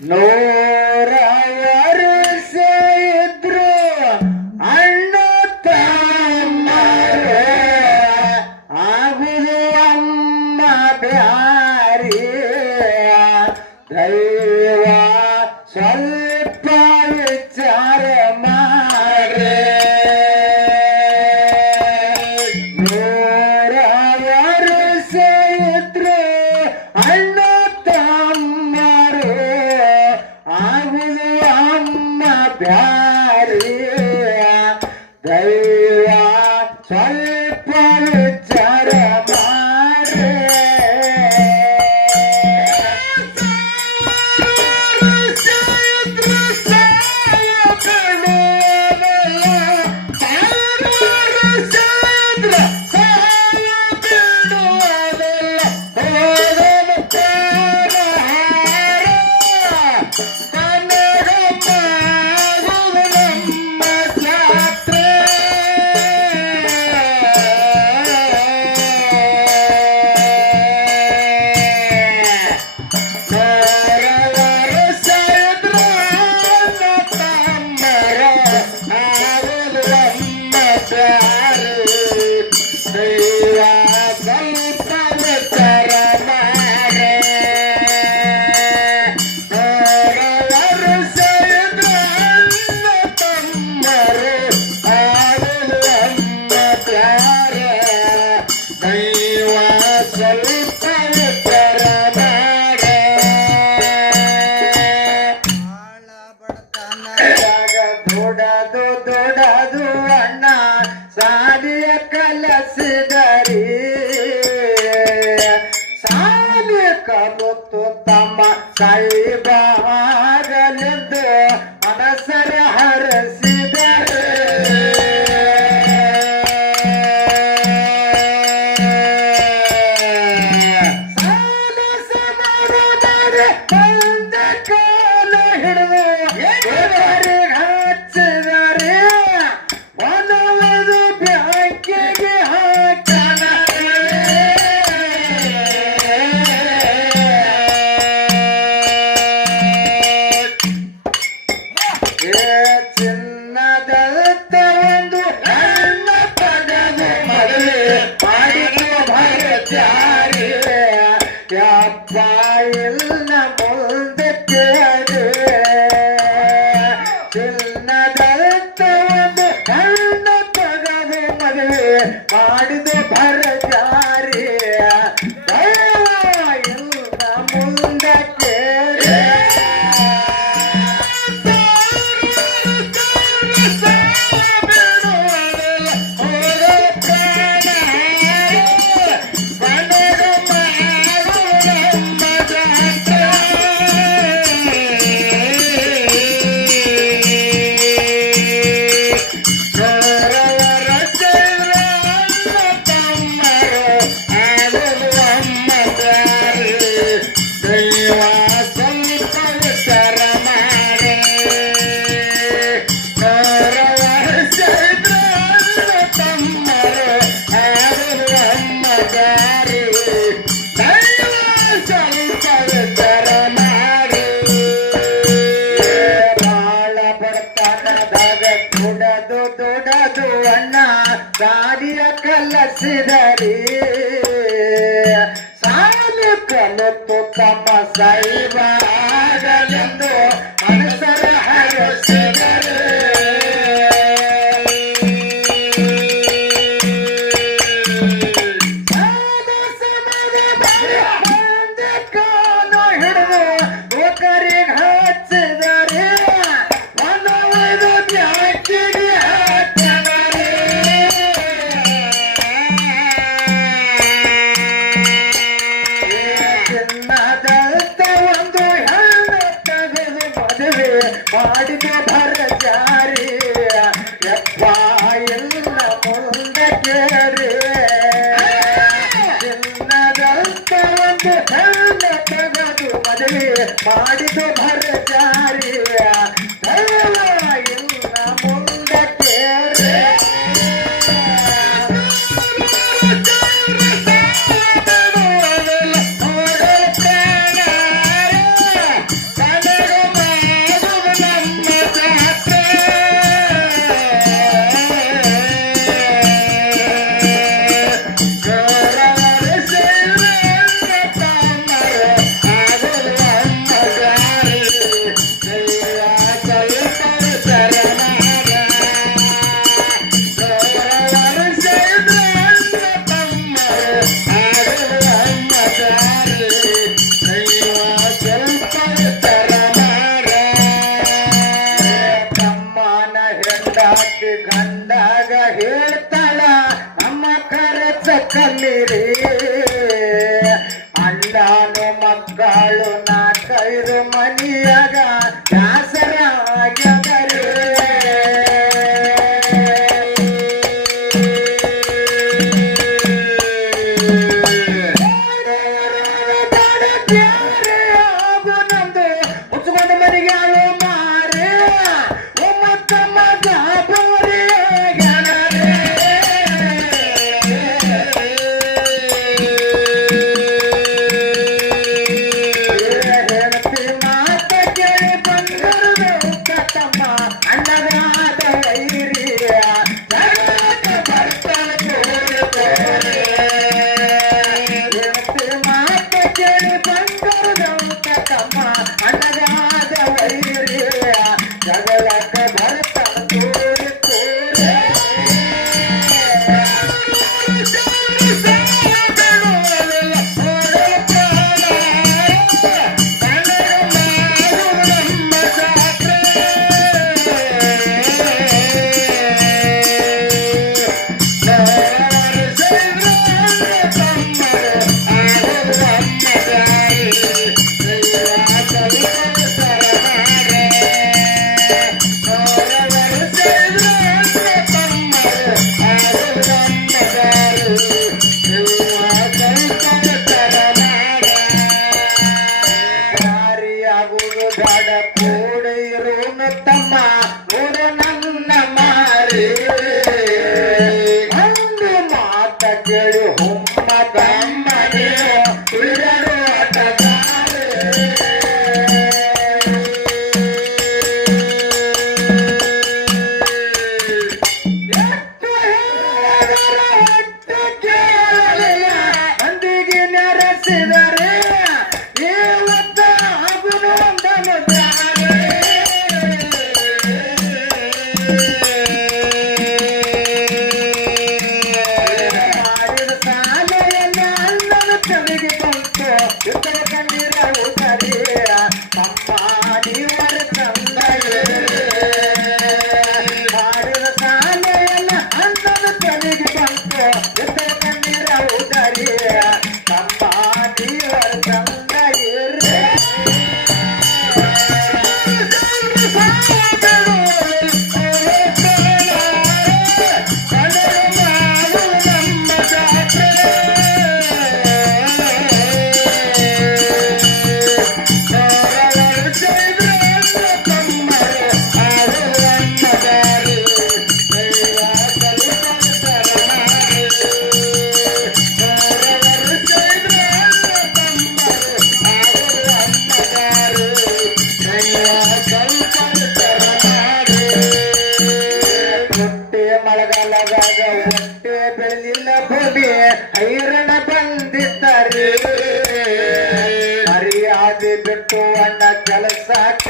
No. দেয় மனசர ஹரசி ಕಲಸಿದರೆ ಸಾಲು ಕಲಿತು ತಮ್ಮ ಸೈವಾಗಲೆಂದು ಮನಸ ಮಾಡಿದ ಬರ ಜಾರಿ ಯಪ್ಪ ಎಲ್ಲ ಮುಂದೆ ಕೇಳ রে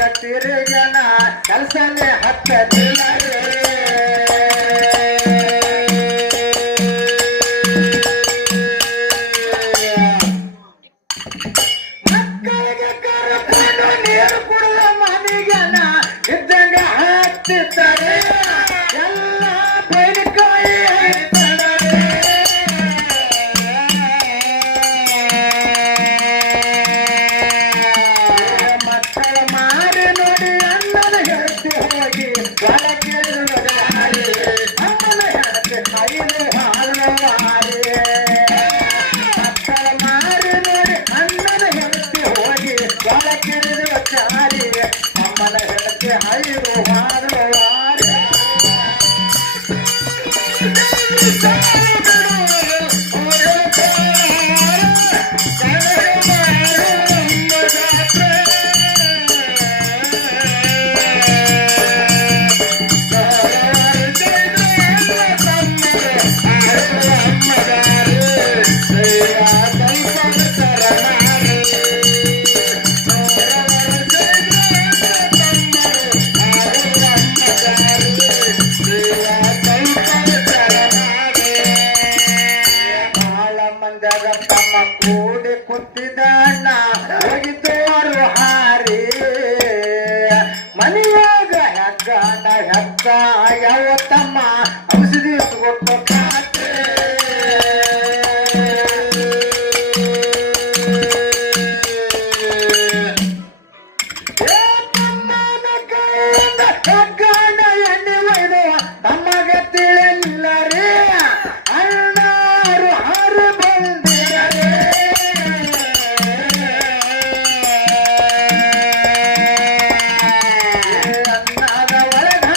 ಜನ ಕೆಲಸನೇ ಹತ್ತದಿಲ್ಲ எனக்கு கடகத்தாயத்தம்மா அவசியம்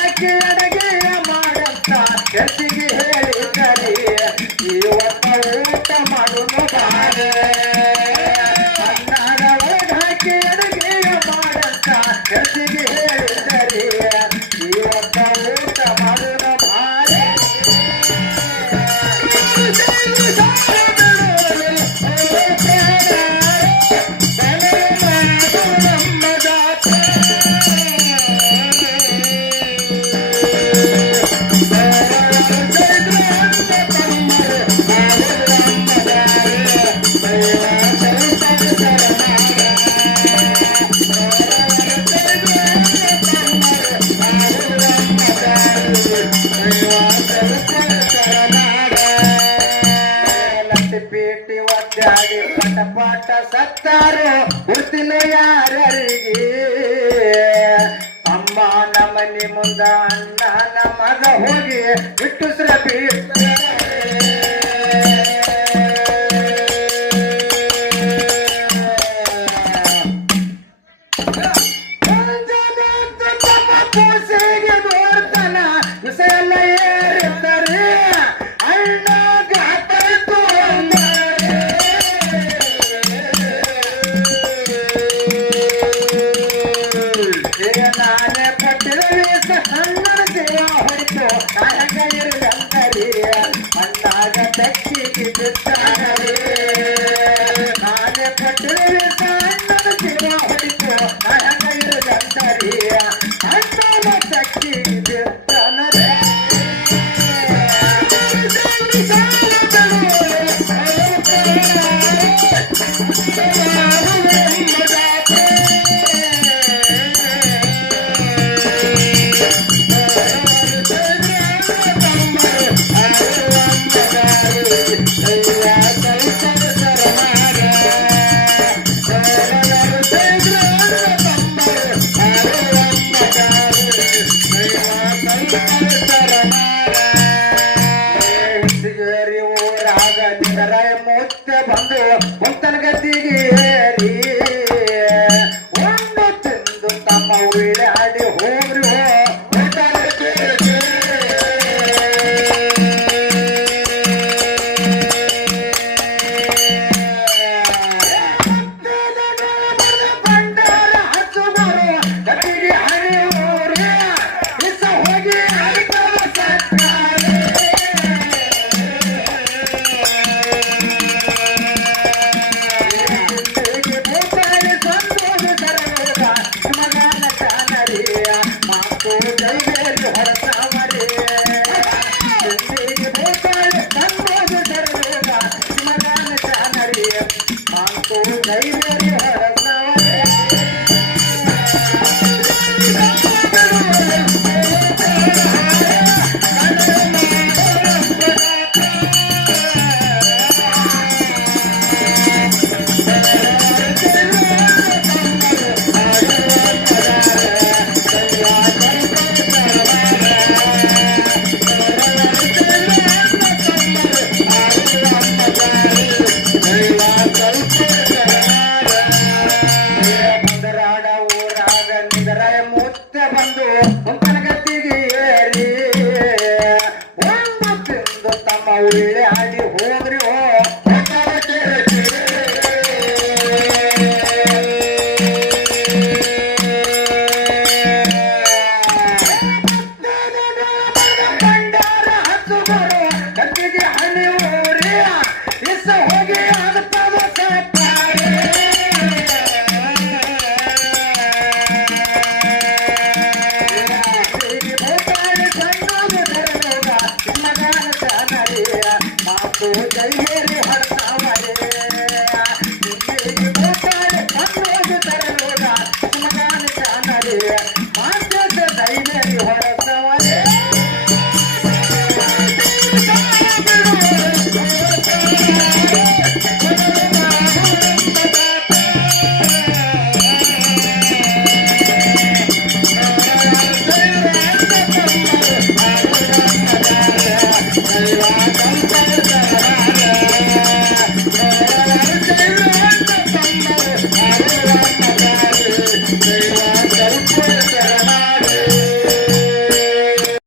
எனக்கு ಅಣ್ಣ ನಮ್ಮ ಹೋಗಿ ಬಿಟ್ಟು ಸ್ರ தச்சிட்டு